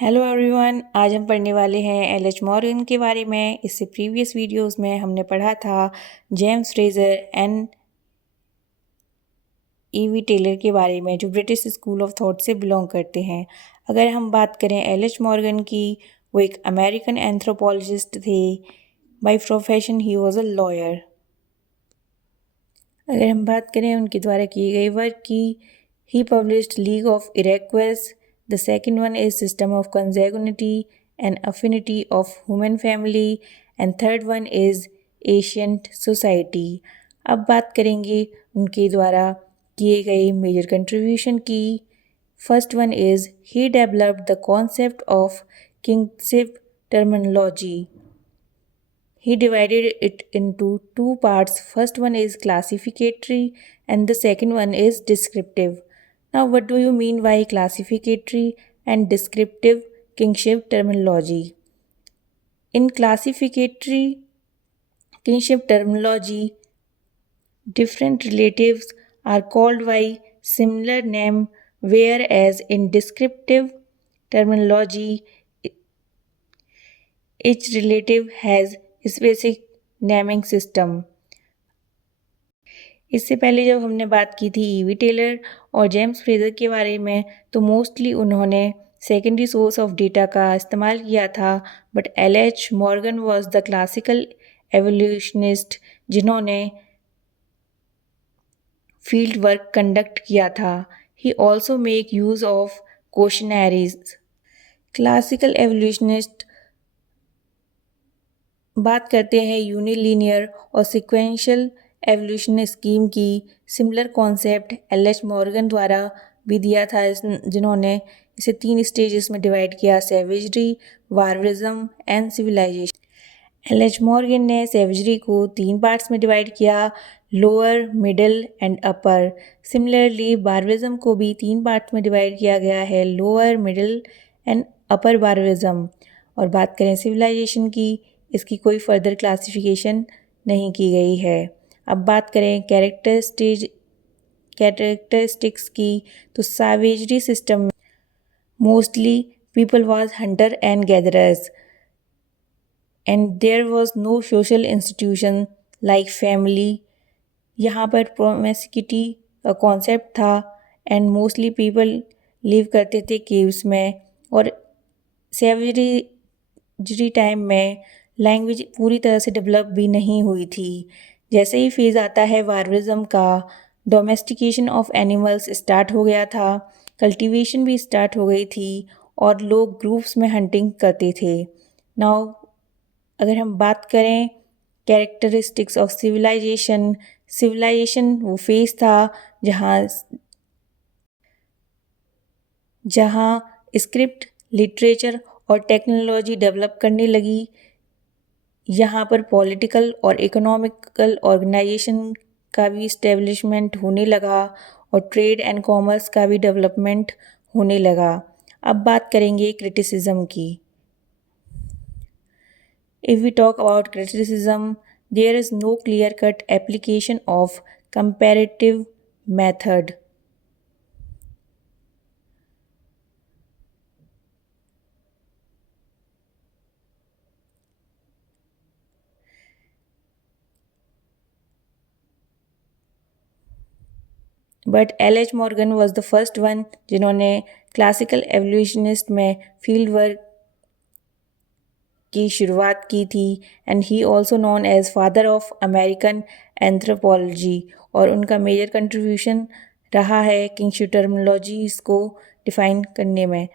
Hello everyone, आज हम पढ़ने वाले हैं एल एच मॉर्गन के बारे में। इससे प्रीवियस वीडियोस में हमने पढ़ा था James Frazer and EV Tylor के बारे में, जो ब्रिटिश स्कूल ऑफ थॉट से बिलोंग करते हैं। अगर हम बात करें एल एच मॉर्गन की, वो एक अमेरिकन एंथ्रोपोलॉजिस्ट थे। By profession he was a lawyer. अगर हम बात करें उनके द्वारा किए गए वर्क की, he published league of Iroquois, the second one is system of consanguinity and affinity of human family, and third one is ancient society. अब बात करेंगे उनके द्वारा किए गए मेजर कंट्रीब्यूशन की। First one is he developed the concept of kinship terminology. He divided it into two parts. First one is classificatory and the second one is descriptive. Now, what do you mean by classificatory and descriptive kingship terminology? In classificatory kingship terminology, different relatives are called by similar name, whereas in descriptive terminology, each relative has specific naming system. इससे पहले जब हमने बात की थी EV Taylor और James Fraser के बारे में, तो मोस्टली उन्होंने सेकेंडरी सोर्स ऑफ डेटा का इस्तेमाल किया था, but L H Morgan was the classical evolutionist जिन्होंने फील्ड वर्क कंडक्ट किया था। He also make use of questionnaires. Classical evolutionist बात करते हैं यूनिलीनियर और सिक्वेंशियल एवोल्यूशन स्कीम की। Similar concept L H Morgan द्वारा भी दिया था, जिन्होंने इसे 3 स्टेजेस में डिवाइड किया: savagery, barbarism and civilization. L H Morgan ने सैवेजरी को 3 पार्ट्स में डिवाइड किया: lower, middle and upper. Similarly barbarism को भी 3 पार्ट्स में डिवाइड किया गया है: lower, middle and upper barbarism. और बात करें सिविलाइजेशन की, इसकी कोई फर्दर क्लासिफिकेशन नहीं की गई है। अब बात करें कैरेक्टरिस्टिक्स की, तो सैवेजरी सिस्टम में mostly people was hunter and gatherers and there was no social institution like family. यहाँ पर प्रोमिस्क्यूटी का कॉन्सेप्ट था एंड मोस्टली पीपल लिव करते थे केव्स में। और सैवेजरी टाइम में लैंग्वेज पूरी तरह से डेवलप भी नहीं हुई थी। जैसे ही फेज़ आता है बार्बरिज्म का, डोमेस्टिकेशन ऑफ एनिमल्स स्टार्ट हो गया था, कल्टीवेशन भी स्टार्ट हो गई थी और लोग ग्रुप्स में हंटिंग करते थे। नाउ अगर हम बात करें कैरेक्टरिस्टिक्स ऑफ सिविलाइजेशन, सिविलाइजेशन वो फेज़ था जहाँ स्क्रिप्ट, लिटरेचर और टेक्नोलॉजी डेवलप करने लगी। यहाँ पर पॉलिटिकल और इकोनॉमिकल ऑर्गेनाइजेशन का भी इस्टेब्लिशमेंट होने लगा और ट्रेड एंड कॉमर्स का भी डेवलपमेंट होने लगा। अब बात करेंगे क्रिटिसिज्म की। If we talk about criticism, there is no clear cut application of comparative method. But L H Morgan was the first one जिन्होंने क्लासिकल एवोल्यूशनिस्ट में फील्ड वर्क की शुरुआत की थी and he also known as father of American anthropology. और उनका major contribution रहा है किंगशिप टर्मिनोलॉजीज़ को डिफ़ाइन करने में।